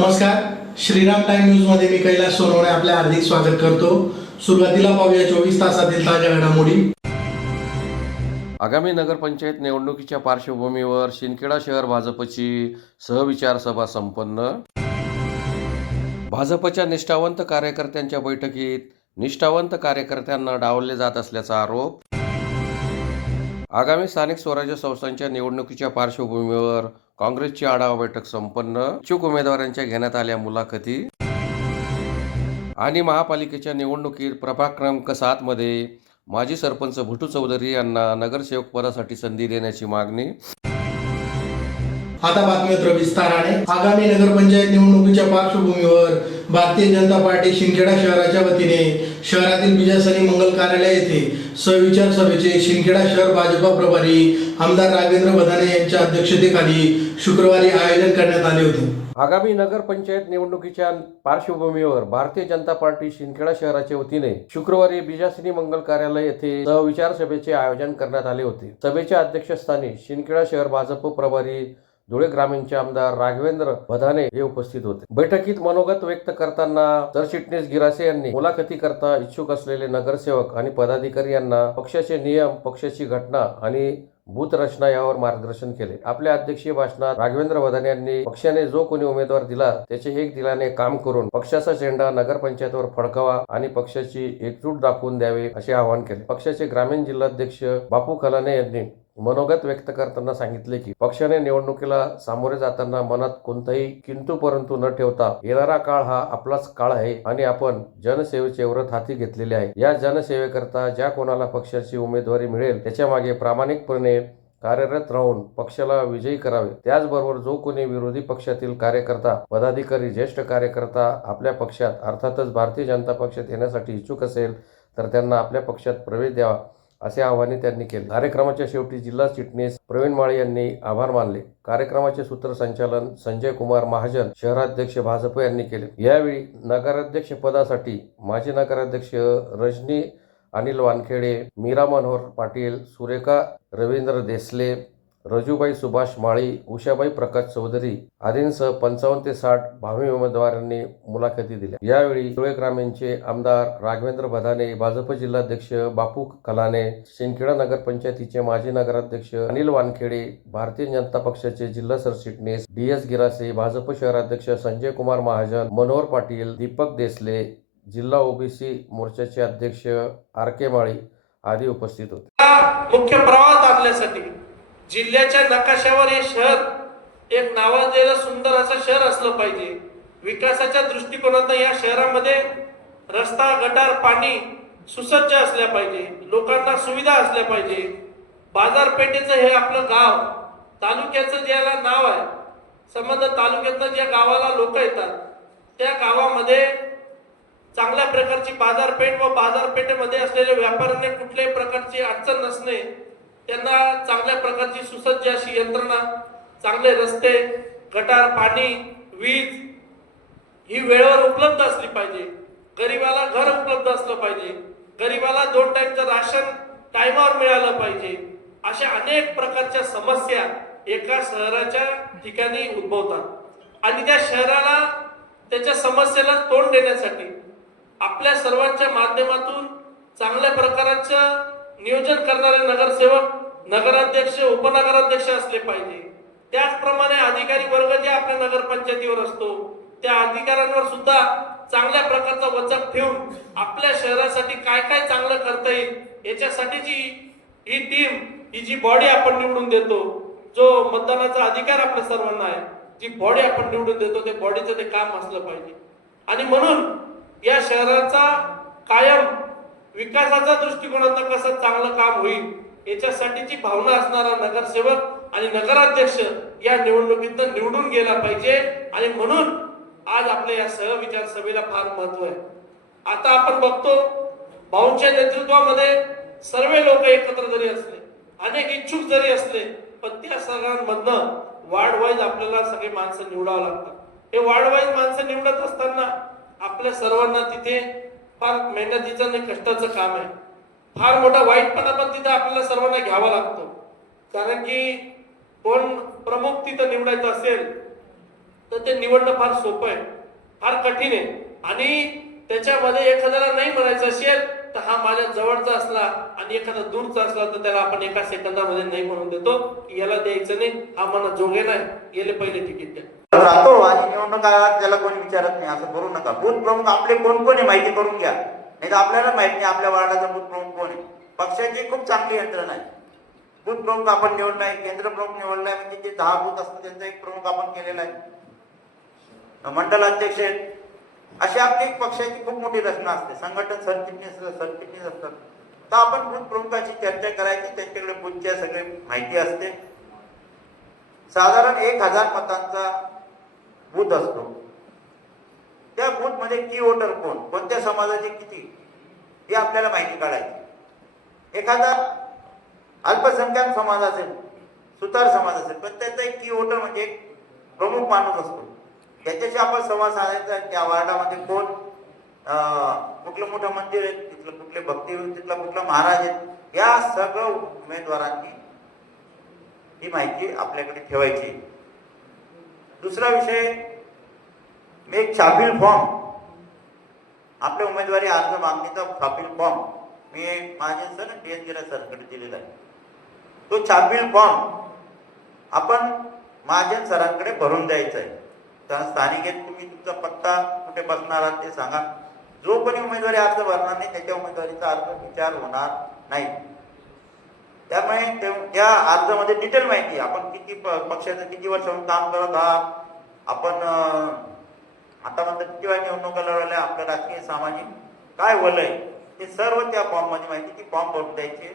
नमस्कार, Shriram time news मध्ये मी कैलास सोनवणे आपले हार्दिक स्वागत करतो। सुरुवातीला पाहूया 24 तासातील ताज्या घडामोडी। आगामी नगरपंचायत निवडणुकीच्या पार्श्वभूमीवर शिंदखेडा शहर भाजपची सहविचार सभा संपन्न। भाजपच्या निष्ठावंत कार्यकर्त्यांच्या बैठकीत निष्ठावंत कार्यकर्त्यांना डावलले जात असल्याचा आरोप। आगामी स्थानिक स्वराज्य संस्थांच्या निवडणुकीच्या पार्श्वभूमीवर काँग्रेसची आढावा बैठक संपन्न। इच्छुक उमेदवारांच्या घेण्यात आल्या मुलाखती। आणि महापालिकेच्या निवडणुकीत प्रभाग क्रमांक 7 मध्ये माजी सरपंच भुटू चौधरी यांना नगरसेवक पदासाठी संधी देण्याची मागणी। आता बातमीपत्र विस्ताराने। आगामी नगरपंचायत निवडणुकीच्या पार्श्वभूमीवर भारतीय जनता पार्टी शिंदखेडा शहराच्या वतीने शहरातील बिजासनी मंगल कार्यालय येथे सहविचार सभेचे शिंदखेडा शहर भाजपा प्रभारी आमदार राघवेंद्र बधाने यांच्या अध्यक्षतेखाली शुक्रवारी आयोजन करण्यात आले होते। आगामी नगरपंचायत निवडणुकीच्या पार्श्वभूमीवर भारतीय जनता पार्टी शिंदखेडा शहराच्या वतीने शुक्रवारी बिजासनी मंगल कार्यालय येथे सहविचार सभेचे आयोजन करण्यात आले होते। सभेच्या अध्यक्षस्थानी शिंदखेडा शहर भाजप प्रभारी धुळे ग्रामीणचे आमदार राघवेंद्र बधाने हे उपस्थित होते। बैठकीत मनोगत व्यक्त करताना सरचिटणीस गिरासे यांनी मुलाखती करता इच्छुक असलेले नगरसेवक आणि पदाधिकारी यांना पक्षाचे नियम, पक्षाची घटना आणि बूथ रचना यावर मार्गदर्शन केले। आपल्या अध्यक्षीय भाषणात राघवेंद्र बधाने यांनी पक्षाने जो कोणी उमेदवार दिला त्याचे एक दिलाने काम करून पक्षाचा झेंडा नगरपंचायतवर फडकावा आणि पक्षाची एकजूट दाखवून द्यावे असे आवाहन केले। पक्षाचे ग्रामीण जिल्हाध्यक्ष बापू खलाने यांनी मनोगत व्यक्त करताना सांगितले की पक्षाने निवडणुकीला सामोरे जाताना मनात कोणताही किंतु परंतु न ठेवता येणारा काळ हा आपलाच काळ आहे आणि आपण जनसेवेचे व्रत हाती घेतलेले आहे। या जनसेवेकरता ज्या कोणाला पक्षाची उमेदवारी मिळेल त्याच्या मागे प्रामाणिकपणे कार्यरत राहून पक्षाला विजयी करावे। त्याचबरोबर जो कोणी विरोधी पक्षातील कार्यकर्ता, पदाधिकारी, ज्येष्ठ कार्यकर्ता आपल्या पक्षात अर्थातच भारतीय जनता पक्षात येण्यासाठी इच्छुक असेल तर त्यांना आपल्या पक्षात प्रवेश द्यावा असे आवाहन त्यांनी केले। कार्यक्रमाच्या शेवटी जिल्हा चिटणीस प्रवीण माळी यांनी आभार मानले। कार्यक्रमाचे सूत्रसंचालन संजय कुमार महाजन, शहराध्यक्ष भाजप यांनी केले। यावेळी नगराध्यक्ष पदासाठी माजी नगराध्यक्ष रजनी अनिल वानखेडे, मीरा मनोहर पाटील, सुरेखा रवींद्र देसले, रजूबाई सुभाष माळी, उषाबाई प्रकाश चौधरी आदींसह 55 ते 60 भावी उमेदवारांनी मुलाखती दिल्या। यावेळी धुळे ग्रामीणचे आमदार राघवेंद्र बधाने, भाजप जिल्हाध्यक्ष बापू खलाने, शिंदखेडा नगरपंचायतीचे माजी नगराध्यक्ष अनिल वानखेडे, भारतीय जनता पक्षाचे जिल्हा सरचिटणीस DS गिरासे, भाजप शहराध्यक्ष संजय कुमार महाजन, मनोहर पाटील, दीपक देसले, जिल्हा OBC मोर्चाचे अध्यक्ष RK माळी आदी उपस्थित होते। मुख्य प्रवाहात आणण्यासाठी जिल्ह्याच्या नकाशावर हे शहर एक नावाजलेलं सुंदर असं शहर असलं पाहिजे। विकासाच्या दृष्टिकोनातून या शहरामध्ये रस्ता, गटार, पाणी सुसज्ज असल्या पाहिजे, लोकांना सुविधा असल्या पाहिजे। बाजारपेठेचं हे आपलं गाव, तालुक्याचं ज्याला नाव आहे, संबंध तालुक्यातनं ज्या गावाला लोक येतात त्या गावामध्ये चांगल्या प्रकारची बाजारपेठ व बाजारपेठेमध्ये असलेल्या व्यापाऱ्यांना कुठल्याही प्रकारची अडचण नसणे, त्यांना चांगल्या प्रकारची सुसज्ज अशी यंत्रणा, चांगले रस्ते, गटार, पाणी, वीज ही वेळेवर उपलब्ध असली पाहिजे। गरीबाला घर उपलब्ध असलं पाहिजे, गरीबाला 2 टाइमचं राशन टाइमावर मिळालं पाहिजे। अशा अनेक प्रकारच्या समस्या एका शहराच्या ठिकाणी उद्भवतात आणि त्या शहराला त्याच्या समस्येला तोंड देण्यासाठी आपल्या सर्वांच्या माध्यमातून चांगल्या प्रकारचं नियोजन करणारे नगरसेवक, नगराध्यक्ष, उपनगराध्यक्ष असले पाहिजे। त्याचप्रमाणे अधिकारी वर्ग जे आपल्या नगरपंचायतीवर असतो त्या अधिकाऱ्यांवर सुद्धा चांगल्या प्रकारचा वचक ठेवून आपल्या शहरासाठी काय काय चांगलं करता येईल याच्यासाठीची ही टीम, ही जी बॉडी आपण निवडून देतो, जो मतदानाचा अधिकार आपल्या सर्वांना आहे, जी बॉडी आपण निवडून देतो त्या बॉडीचं ते काम असलं पाहिजे। आणि म्हणून या शहराचा कायम विकासाच्या दृष्टिकोनातून कसं चांगलं काम होईल याच्यासाठीची भावना असणारा नगरसेवक आणि नगराध्यक्ष या निवडणुकीतून निवडून गेला पाहिजे। आणि म्हणून आज आपल्या या सहविचार सभेला फार महत्व आहे। आता आपण बघतो भाऊंच्या नेतृत्वामध्ये सर्व लोक एकत्र जरी असले, अनेक इच्छुक जरी असले, पण त्या सगळ्यांमधनं वार्ड वाईज आपल्याला सगळे माणसं निवडावं लागतात। हे वार्ड वाईज माणसं निवडत असताना आपल्या सर्वांना तिथे फार मेहनतीचं आणि कष्टाचं काम आहे। फार मोठा वाईटपणा पण तिथे आपल्याला सर्वांना घ्यावा लागतो, कारण की कोण प्रमुख तिथं निवडायचं असेल तर ते निवडणं फार सोपं आहे, फार कठीण आहे. आणि त्याच्यामध्ये एखाद्याला नाही म्हणायचं असेल तर हा माझ्या जवळचा असला आणि एखादा दूरचा असला तर त्याला आपण एका सेकंदामध्ये नाही म्हणून देतो की याला द्यायचं नाही, हा मना जोगे नाही, गेले पहिले तिकीट द्या. राहतो आणि निवडणूक आयोगात त्याला कोणी विचारत नाही, असं करू नका. बूथ प्रमुख आपले कोण कोण आहे माहिती करून घ्या, नाही तर आपल्याला माहित नाही आपल्या वार्डाचा बूथ प्रमुख कोण आहे. पक्षाची खूप चांगली यंत्रणा आहे. बूथ प्रमुख आपण निवडलाय, केंद्र प्रमुख निवडलाय, म्हणजे जे 10 बूथ असतात त्यांचा एक प्रमुख आपण केलेला आहे. मंडल अध्यक्ष आहेत. अशी आपली पक्षाची खूप मोठी रचना असते. संघटन सरचिटणीस असतात. तर आपण बूथ प्रमुखाची चर्चा करायची, त्यांच्याकडे बूथच्या सगळी माहिती असते. साधारण 1000 मतांचा बूथ असतो. त्या बूथ मध्ये की वोटर कोण, कोणत्या समाजाचे किती, हे आपल्याला माहिती काढायची. एखादा अल्पसंख्याक समाज असेल, सुतार समाज असेल, पण त्याचा एक की वोटर म्हणजे एक प्रमुख माणूस असतो. त्याच्याशी आपण संवाद साधायचा. त्या वार्डामध्ये कोण कुठलं मोठं मंदिर आहे, तिथलं कुठले भक्ती, तिथला कुठला महाराज आहे, या सगळं उमेदवारांनी ही माहिती आपल्याकडे ठेवायची. दुसरा विषय, एक छापील फॉर्म, आपल्या उमेदवारी अर्ज मागणीचा छापील फॉर्म मी माझे सर DS गिरा सरकडे दिलेला आहे. तो छापील फॉर्म आपण महाजन सरांकडे भरून द्यायचा आहे. तर स्थानिक आहेत, तुम्ही तुमचा पत्ता कुठे बसणार आहात ते सांगा. जो कोणी उमेदवारी अर्ज भरणार नाही त्याच्या उमेदवारीचा अर्ज विचार होणार नाही. त्यामुळे त्या अर्जामध्ये डिटेल माहिती, आपण किती पक्षाचं किती वर्षाहून काम करत आहात, आपण आतापर्यंत किती वेळा निवडणुका लढवल्या, आपलं राजकीय सामाजिक काय वलय, हे सर्व त्या फॉर्म मध्ये माहिती. ती फॉर्म भरून द्यायची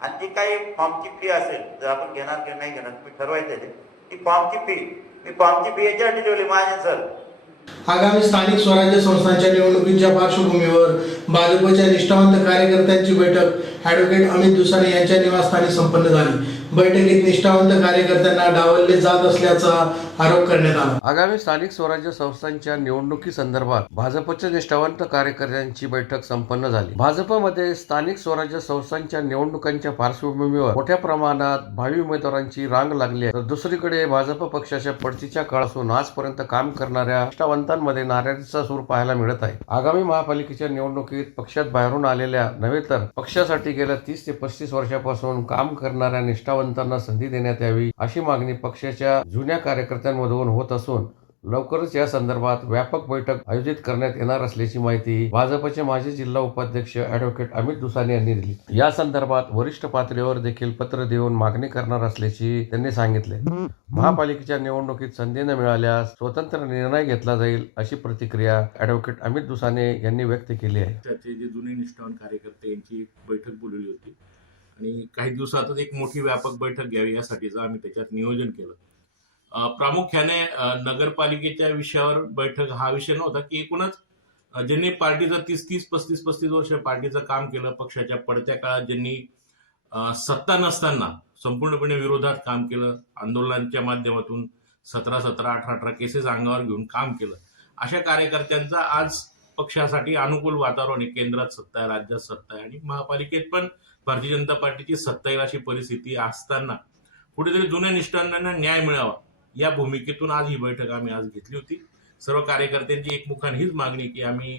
आणि जी काही फॉर्मची फी असेल, जर आपण घेणार किंवा नाही घेणार तुम्ही ठरवायचं. ती फॉर्मची फी मी फॉर्मची फी याच्यासाठी ठेवली माझ्या सर. आगामी स्थानिक स्वराज्य संस्थांच्या निवडणुकीच्या पार्श्वभूमीवर भाजपच्या निष्ठावंत कार्यकर्त्यांची बैठक ॲडव्होकेट अमित दुसाने यांच्या निवासस्थानी संपन्न झाली. बैठकीत निष्ठावंत कार्यकर्त्यांना डावलले जात असल्याचा आरोप करण्यात आला. आगामी स्थानिक स्वराज्य संस्थांच्या निवडणुकीसंदर्भात भाजपच्या निष्ठावंत कार्यकर्त्यांची बैठक संपन्न झाली. भाजपमध्ये स्थानिक स्वराज्य संस्थांच्या निवडणुकांच्या पार्श्वभूमीवर मोठ्या प्रमाणात भावी उमेदवारांची रांग लागली आहे. तर दुसरीकडे भाजप पक्षाच्या पडतीच्या काळापासून आजपर्यंत काम करणाऱ्या निष्ठावंतांमध्ये नाराजीचा सूर पाहायला मिळत आहे. आगामी महापालिकेच्या निवडणुकीत पक्षात बाहेरून आलेल्या नव्हे तर पक्षासाठी गेल्या 30 ते 35 वर्षापासून काम करणाऱ्या निष्ठावंतांना संधी देण्यात यावी अशी मागणी पक्षाच्या जुन्या कार्यकर्त्यांमधून होत असून लवकरच या संदर्भात व्यापक बैठक आयोजित करण्यात येणार असल्याची माहिती भाजपचे माजी जिल्हा उपाध्यक्ष ॲडव्होकेट अमित दुसाने यांनी दिली. या संदर्भात वरिष्ठ पातळीवर देखील पत्र देऊन मागणी करणार असल्याची त्यांनी सांगितले. महापालिकेच्या निवडणुकीत संधी न मिळाल्यास स्वतंत्र निर्णय घेतला जाईल अशी प्रतिक्रिया ॲडव्होकेट अमित दुसाने यांनी व्यक्त केली आहे. त्याचे जे जुने निष्ठावान कार्यकर्ते यांची एक बैठक बोलवली होती आणि काही दिवसातच एक मोठी व्यापक बैठक घ्यावी यासाठीचं आम्ही त्याच्यात नियोजन केलं. प्रामुख्याने नगरपालिकेच्या विषयावर बैठक हा विषय नव्हता की एकूणच ज्यांनी पार्टीचं 30-35 वर्ष पार्टीचं काम केलं, पक्षाच्या पडत्या काळात ज्यांनी सत्ता नसताना संपूर्णपणे विरोधात काम केलं, आंदोलनांच्या माध्यमातून 17, 18 केसेस अंगावर घेऊन काम केलं, अशा कार्यकर्त्यांचा आज पक्षासाठी अनुकूल वातावरण आहे. केंद्रात सत्ता आहे, राज्यात सत्ता आहे आणि महापालिकेत पण भारतीय जनता पार्टीची सत्ता येईल अशी परिस्थिती असताना कुठेतरी जुन्या निष्ठावांना न्याय मिळावा या भूमिकेतून आज ही बैठक आम्ही आज घेतली होती. सर्व कार्यकर्त्यांची एकमुखाने हीच मागणी की आम्ही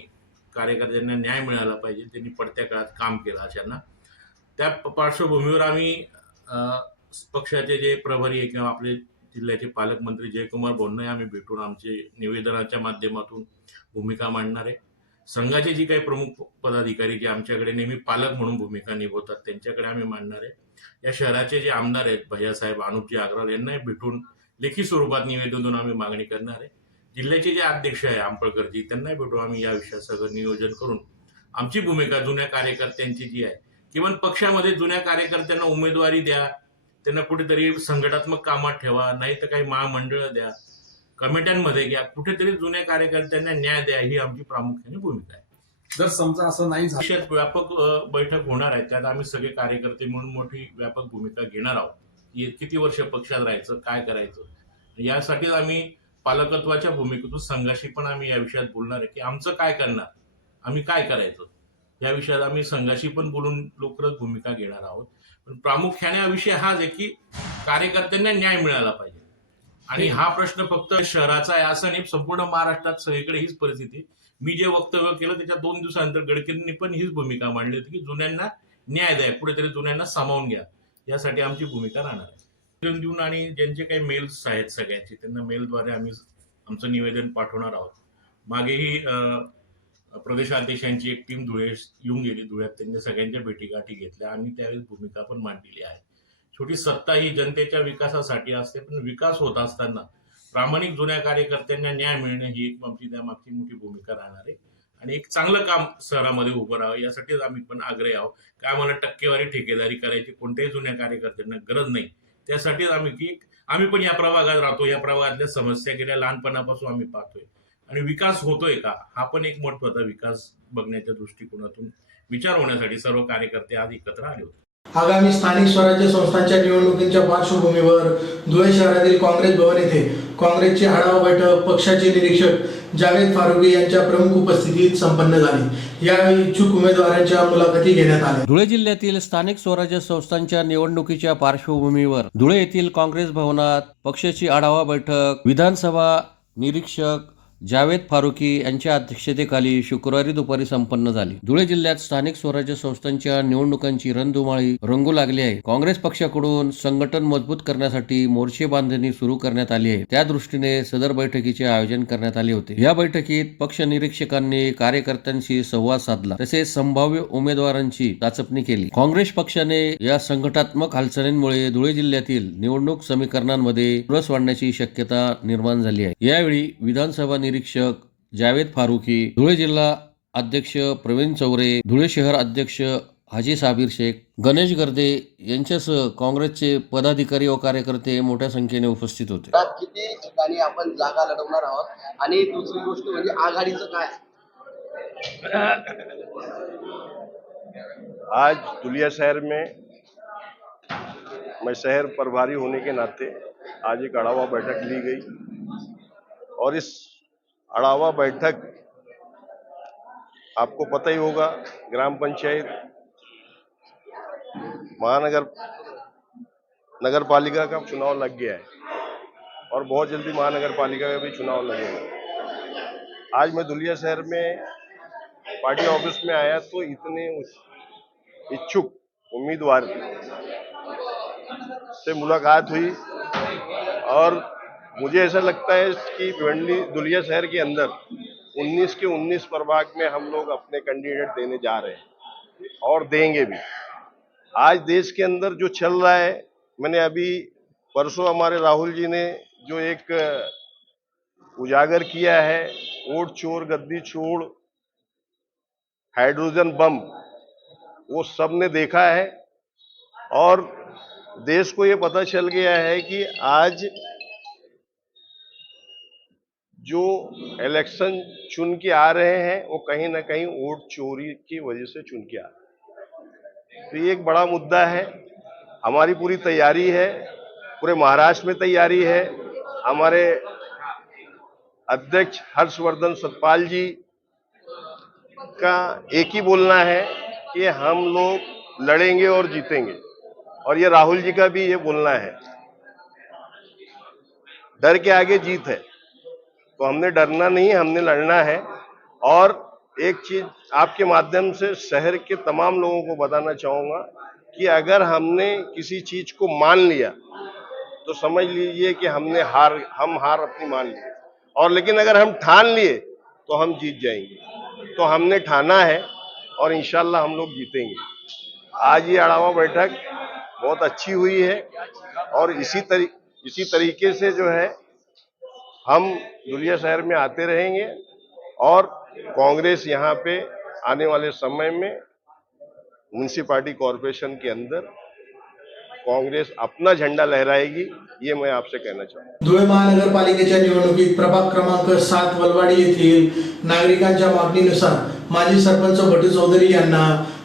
कार्यकर्त्यांना न्याय मिळाला पाहिजे, त्यांनी पडत्या काळात काम केलं अशांना. त्या पार्श्वभूमीवर आम्ही पक्षाचे जे प्रभारी आहे किंवा आपले जिल्ह्याचे पालकमंत्री जयकुमार बोन्ने आम्ही भेटून आमचे निवेदनाच्या माध्यमातून भूमिका मांडणार आहे. संघाचे जी काही प्रमुख पदाधिकारी जे आमच्याकडे नेहमी पालक म्हणून भूमिका निभवतात त्यांच्याकडे आम्ही मांडणार आहे. या शहराचे जे आमदार आहेत भैयासाहेब अनुपजी अग्रवाल यांनाही भेटून लेखी स्वरूपात निवेदन देऊन आम्ही मागणी करणार आहे. जिल्ह्याचे जे अध्यक्ष आहे आंबळकरजी त्यांनाही भेटून आम्ही या विषयात सगळं नियोजन करून आमची भूमिका जुन्या कार्यकर्त्यांची जी आहे, किंवा पक्षामध्ये जुन्या कार्यकर्त्यांना उमेदवारी द्या, त्यांना कुठेतरी संघटनात्मक कामात ठेवा, नाही तर काही महामंडळ द्या, कमिट्यांमध्ये घ्या, कुठेतरी जुन्या कार्यकर्त्यांना न्याय द्या, ही आमची प्रामुख्याने भूमिका आहे. जर समजा असं नाही झालं, विषयात व्यापक बैठक होणार आहे, त्यात आम्ही सगळे कार्यकर्ते म्हणून मोठी व्यापक भूमिका घेणार आहोत. किती वर्ष पक्षात राहायचं, काय करायचं, यासाठी आम्ही पालकत्वाच्या भूमिकेतून संघाशी पण आम्ही या विषयात बोलणार आहे की आमचं काय करणार, आम्ही काय करायचं, या विषयात आम्ही संघाशी पण बोलून लवकरच भूमिका घेणार आहोत. पण प्रामुख्याने हा विषय हाच आहे की कार्यकर्त्यांना न्याय मिळाला पाहिजे. आणि हा प्रश्न फक्त शहराचा आहे असं नाही, संपूर्ण महाराष्ट्रात सगळीकडे हीच परिस्थिती. मी जे वक्तव्य केलं त्याच्या 2 दिवसानंतर गडकरींनी पण हीच भूमिका मांडली होती की जुन्यांना न्याय द्या, कुठेतरी जुन्यांना सामावून घ्या, यासाठी आमची भूमिका राहणार आहे. देऊन आणि ज्यांचे काही मेल्स आहेत सगळ्यांचे, त्यांना मेलद्वारे आम्ही आमचं निवेदन पाठवणार आहोत. मागेही प्रदेशाध्यक्षांची एक टीम धुळे येऊन गेली, धुळ्यात त्यांनी सगळ्यांच्या भेटीगाठी घेतल्या आणि त्यावेळी भूमिका पण मांडलेली आहे. छोटी सत्ता ही जनतेच्या विकासासाठी असते, पण विकास होत असताना प्रामाणिक जुन्या कार्यकर्त्यांना न्याय मिळणे ही एक आमची त्यामागची मोठी भूमिका राहणार आहे. आणि एक चांगलं काम शहरामध्ये उभं राहावं यासाठीच आम्ही पण आग्रही आहोत. काय आम्हाला टक्केवारी ठेकेदारी करायची कोणत्याही जुन्या कार्यकर्त्यांना गरज नाही. त्यासाठीच आम्ही पण या प्रभागात राहतो, या प्रभागातल्या समस्या गेल्या लहानपणापासून आम्ही पाहतोय आणि विकास होतोय का हा पण एक महत्वाचा विकास बघण्याच्या दृष्टिकोनातून विचार होण्यासाठी सर्व कार्यकर्ते आज एकत्र आले होते. आगामी स्थानिक स्वराज्य संस्थांच्या निवडणुकीच्या पार्श्वभूमीवर धुळे शहरातील काँग्रेस भवन येथे काँग्रेसची आढावा बैठक पक्षाचे निरीक्षक जावेद फारुकी यांच्या प्रमुख उपस्थितीत संपन्न झाली. यावेळी इच्छुक उमेदवारांच्या मुलाखती घेण्यात आल्या. धुळे जिल्ह्यातील स्थानिक स्वराज्य संस्थांच्या निवडणुकीच्या पार्श्वभूमीवर धुळे येथील काँग्रेस भवनात पक्षाची आढावा बैठक विधानसभा निरीक्षक जावेद फारुकी यांच्या अध्यक्षतेखाली शुक्रवारी दुपारी संपन्न झाली. धुळे जिल्ह्यात स्थानिक स्वराज्य संस्थांच्या निवडणुकांची रणधुमाळी रंगू लागली आहे. काँग्रेस पक्षाकडून संघटन मजबूत करण्यासाठी मोर्चे बांधणी सुरू करण्यात आली आहे. त्या दृष्टीने सदर बैठकीचे आयोजन करण्यात आले होते. या बैठकीत पक्ष निरीक्षकांनी कार्यकर्त्यांशी संवाद साधला, तसेच संभाव्य उमेदवारांची चाचपणी केली. काँग्रेस पक्षाने या संघटनात्मक हालचालींमुळे धुळे जिल्ह्यातील निवडणूक समीकरणांमध्ये रस वाढण्याची शक्यता निर्माण झाली आहे. यावेळी विधानसभा निरीक्षक जावेद फारुकी, धुळे जिल्हा अध्यक्ष प्रवीण चौरे, धुळे शहर अध्यक्ष हाजी साबीर शेख, गणेश गर्दे यांच्यासह काँग्रेसचे पदाधिकारी व कार्यकर्ते मोठ्या संख्येने उपस्थित होते. किती ठिकाणी आपण जागा लढवणार आहोत आणि दुसरी गोष्ट म्हणजे आघाडीचं काय? आज दुलिया शहर में मैं शहर प्रभारी होने के नाते आज एक अड़ावा बैठक ली गई और इस अड़ावा बैठक आपको पता ही होगा, ग्राम पंचायत नगर पालिका का चुनाव लग गया है और बहुत जल्दी महानगर पालिका का भी चुनाव लगेगा। आज मैं दुलिया शहर में पार्टी ऑफिस में आया तो इतने इच्छुक उम्मीदवार से मुलाकात हुई और मुझे ऐसा लगता है कि दुलिया शहर के अंदर 19 के 19 प्रभाग में हम लोग अपने कैंडिडेट देने जा रहे हैं और देंगे भी। आज देश के अंदर जो चल रहा है, मैंने अभी परसों हमारे राहुल जी ने जो एक उजागर किया है, वोट चोर गद्दी चोर हाइड्रोजन बम, वो सबने देखा है और देश को ये पता चल गया है कि आज जो इलेक्शन चुन के आ रहे हैं वो कहीं ना कहीं वोट चोरी की वजह से चुन के आ रहे हैं। तो ये एक बड़ा मुद्दा है। हमारी पूरी तैयारी है, पूरे महाराष्ट्र में तैयारी है। हमारे अध्यक्ष हर्षवर्धन सतपाल जी का एक ही बोलना है कि हम लोग लड़ेंगे और जीतेंगे, और ये राहुल जी का भी ये बोलना है, डर के आगे जीत है। तो हमने डरना नहीं, हमने लड़ना है। और एक चीज आपके माध्यम से शहर के तमाम लोगों को बताना चाहूंगा कि अगर हमने किसी चीज को मान लिया तो समझ लीजिए कि हम हार अपनी मान ली, और लेकिन अगर हम ठान लिए तो हम जीत जाएंगे। तो हमने ठाना है और इंशाल्लाह हम लोग जीतेंगे। आज ये अड़ावा बैठक बहुत अच्छी हुई है और इसी तरीके से जो है हम दुलिया शहर में आते रहेंगे और कांग्रेस यहाँ पे आने वाले समय में म्युनिसिपैलिटी कॉरपोरेशन के अंदर कांग्रेस अपना झंडा लहराएगी, ये मैं आपसे कहना चाहूँगा। धुळे महानगरपालिकेच्या निवडणुकीत प्रभाग क्रमांक 7 वलवाडी येथील नागरिकांच्या मागणीनुसार माजी सरपंच भटू चौधरी यांना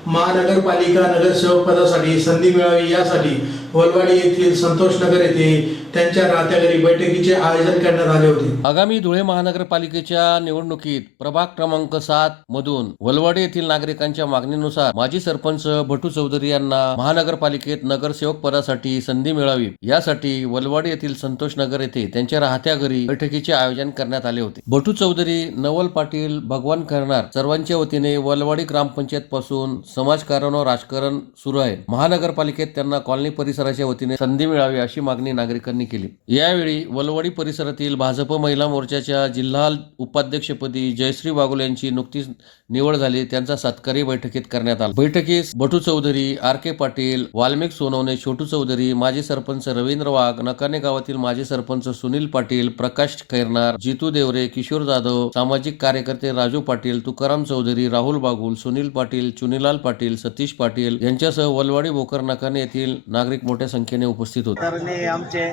महानगरपालिका नगरसेवक पदासाठी संधी मिळावी यासाठी वलवाडी येथील संतोष नगर येथे त्यांच्या राहत्या घरी बैठकीचे आयोजन करण्यात आले होते. आगामी धुळे महानगरपालिकेच्या निवडणुकीत प्रभाग क्रमांक 7 मधून वलवाडी येथील नागरिकांच्या मागणीनुसार माजी सरपंच भटू चौधरी यांना महानगरपालिकेत नगरसेवक पदासाठी संधी मिळावी यासाठी वलवाडी येथील संतोष नगर येथे त्यांच्या राहत्या घरी बैठकीचे आयोजन करण्यात आले होते. भटू चौधरी, नवल पाटील, भगवान करणार सर्वांच्या वतीने वलवाडी ग्रामपंचायत पासून समाजकारण व राजकारण सुरू आहे. महानगरपालिकेत त्यांना कॉलनी परिसराच्या वतीने संधी मिळावी अशी मागणी नागरिकांनी केली. यावेळी वलवाडी परिसरातील भाजप महिला मोर्चाच्या जिल्हा उपाध्यक्षपदी जयश्री बागुल यांची नुकतीच निवड झाली. त्यांचा सत्कारी बैठकीत करण्यात आला. बैठकीस भटू चौधरी, आर.के. पाटील, वाल्मिक सोनवणे, छोटू चौधरी, माजी सरपंच रवींद्र वाघ, नकाने गावातील माजी सरपंच सुनील पाटील, प्रकाश खैरनार, जितू देवरे, किशोर जाधव, सामाजिक कार्यकर्ते राजू पाटील, तुकाराम चौधरी, राहुल बागुल, सुनील पाटील, चुनीलाल पाटील, सतीश पाटील यांच्यासह वलवाडी भोकर नकाने येथील नागरिक मोठ्या संख्येने उपस्थित होते. तर आमचे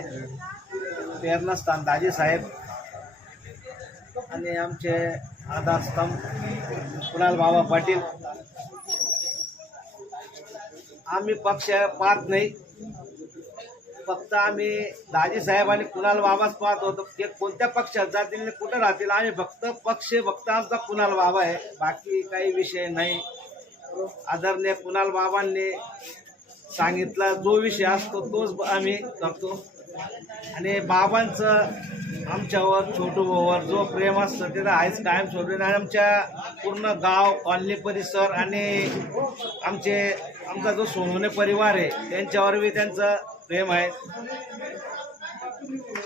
प्रेरणास्थान दाजी साहेब आणि आमचे आधारस्तंभ कुणाल बाबा पाटील. आम्ही पक्ष पाहत नाही, फक्त आम्ही दाजी साहेब आणि कुणाल बाबाच पाहत होतो. ते कोणत्या पक्षात जातील, कुठं राहतील, आम्ही फक्त आमचा कुणाल बाबा आहे, बाकी काही विषय नाही. आदरणीय कुणाल बाबांनी सांगितला जो विषय असतो तोच आम्ही करतो. आणि बाबांचं आमच्यावर, छोटू भाऊवर जो प्रेम असतं ते तर आहेच कायम सोडून. आणि आमच्या पूर्ण गाव, कॉलनी परिसर आणि आमचा जो सोनवणे परिवार आहे त्यांच्यावर बी त्यांचं प्रेम आहे.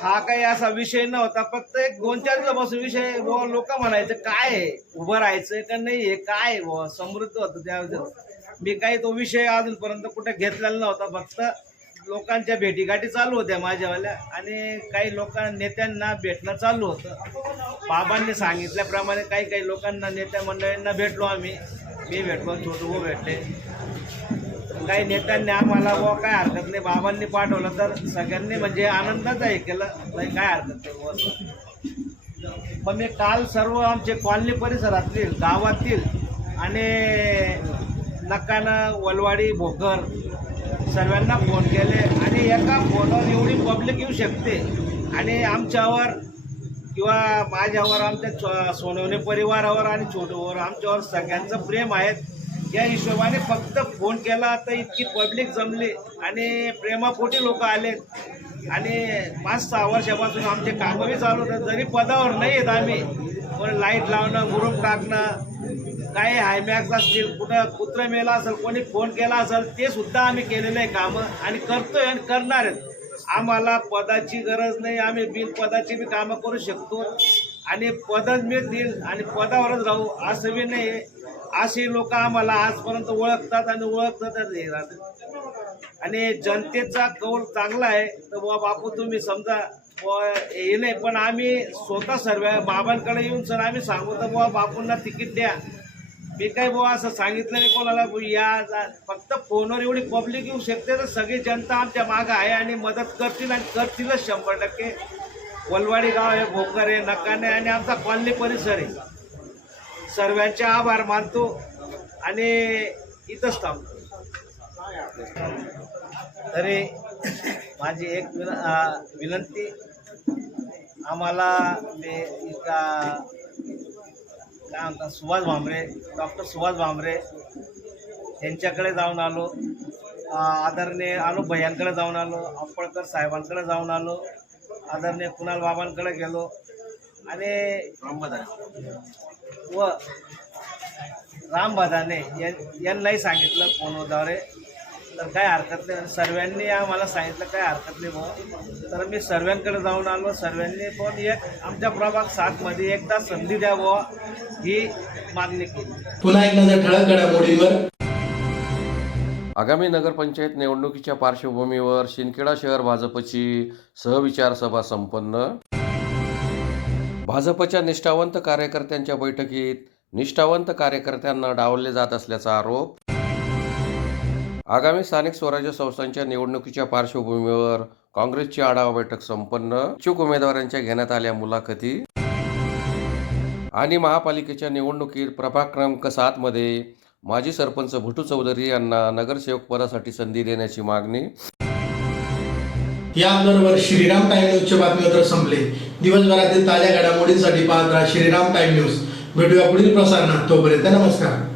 हा काही असा विषय नव्हता, फक्त एक 2-4 दिवसापासून विषय लोक म्हणायचं काय आहे, उभं राहायचं का नाही, हे काय समृद्ध होतं त्या. मी काही तो विषय अजूनपर्यंत कुठे घेतलेला नव्हता, फक्त लोकांच्या भेटीगाठी चालू होत्या माझ्यावाल्या आणि काही नेत्यांना भेटणं चालू होतं. बाबांनी सांगितल्याप्रमाणे काही लोकांना, नेत्या मंडळींना भेटलो आम्ही. मी भेटलो, छोटू भाऊ भेटले. काही नेत्यांनी आम्हाला काय हरकत नाही, बाबांनी पाठवलं तर सगळ्यांनी म्हणजे आनंदाचं हे केलं, काय हरकत नाही. पण मी काल सर्व आमचे कॉलनी परिसरातील, गावातील आणि नकानं, वलवाडी, भोकर सर्वांना फोन केले आणि एका फोनवर एवढी पब्लिक येऊ शकते आणि आमच्यावर किंवा माझ्यावर, आमच्या सोनवणे परिवारावर आणि छोटूवर आमच्यावर सगळ्यांचं प्रेम आहे. या हिशोबाने फक्त फोन केला तर इतकी पब्लिक जमली आणि प्रेमापोटी लोक आले आणि 5-6 वर्षापासून आमचे कामंही चालू होतं. जरी पदावर नाही आहेत आम्ही, पण लाईट लावणं, ग्रुप टाकणं, काही हायमॅक्स असतील, कुठं कुत्रं मेला असेल, कोणी फोन केला असेल, ते सुद्धा आम्ही केलेलं आहे कामं आणि करतोय आणि करणार आहेत. आम्हाला पदाची गरज नाही, आम्ही बिनपदाची बी कामं करू शकतो आणि पदच मिळतील आणि पदावरच राहू असं बी नाही. असे लोक आम्हाला आजपर्यंत ओळखतात आणि ओळखतातच हे राहतात आणि जनतेचा कौल चांगला आहे. तर बुवा बापू तुम्ही समजा हे नाही, पण आम्ही स्वतः सर्व बाबांकडे येऊन सर आम्ही सांगू तर बुवा बापूंना तिकीट द्या. मी काय बुवा असं सांगितलं नाही कोणाला या, फक्त फोनवर एवढी पब्लिक येऊ शकते तर सगळी जनता आमच्या मागं आहे आणि मदत करतील आणि करतीलच 100%. वलवाडी गाव आहे, भोकर आहे, नकाने आणि आमचा कॉलनी परिसर आहे. सर्वांचे आभार मानतो आणि इथंच थांबतो. तरी माझी एक विनंती, आम्हाला काय म्हणतात सुभाष भामरे, डॉक्टर सुभाष भामरे यांच्याकडे जाऊन आलो, आदरणीय अनुप भैयांकडे जाऊन आलो, अप्पळकर साहेबांकडे जाऊन आलो, आदरणीय कुणाल बाबांकडे गेलो आणि व राम बदाने यांनाही सांगितलं फोनद्वारे तर काय हरकत नाही. सर्वांनी आम्हाला सांगितलं काय हरकत नाही बुवा, तर मी सर्वांकडे जाऊन आलो. सर्वांनी पण एक आमच्या प्रभाग 7 मध्ये एकदा संधी द्या बुवा ही मागणी केली. पुन्हा एक नजर ठळक घडामोडींवर. आगामी नगरपंचायत निवडणुकीच्या पार्श्वभूमीवर शिंदखेडा शहर भाजपची सहविचार सभा संपन्न. भाजपच्या निष्ठावंत कार्यकर्त्यांच्या बैठकीत निष्ठावंत कार्यकर्त्यांना डावलले जात असल्याचा आरोप. आगामी स्थानिक स्वराज्य संस्थांच्या निवडणुकीच्या पार्श्वभूमीवर काँग्रेसची आढावा बैठक संपन्न. इच्छुक उमेदवारांच्या घेण्यात आल्या मुलाखती. आणि महापालिकेच्या निवडणुकीत प्रभाग क्रमांक 7 मध्ये माजी सरपंच भटू चौधरी यांना नगरसेवक पदासाठी संधी देण्याची मागणी. याबरोबर श्रीराम टाइम न्यूजचे बातमीपत्र संपले. दिवसभरातील ताज्या घडामोडींसाठी पाहत राहा श्रीराम टाइम न्यूज. भेटूया पुढील प्रसारणात. तोपर्यंत नमस्कार.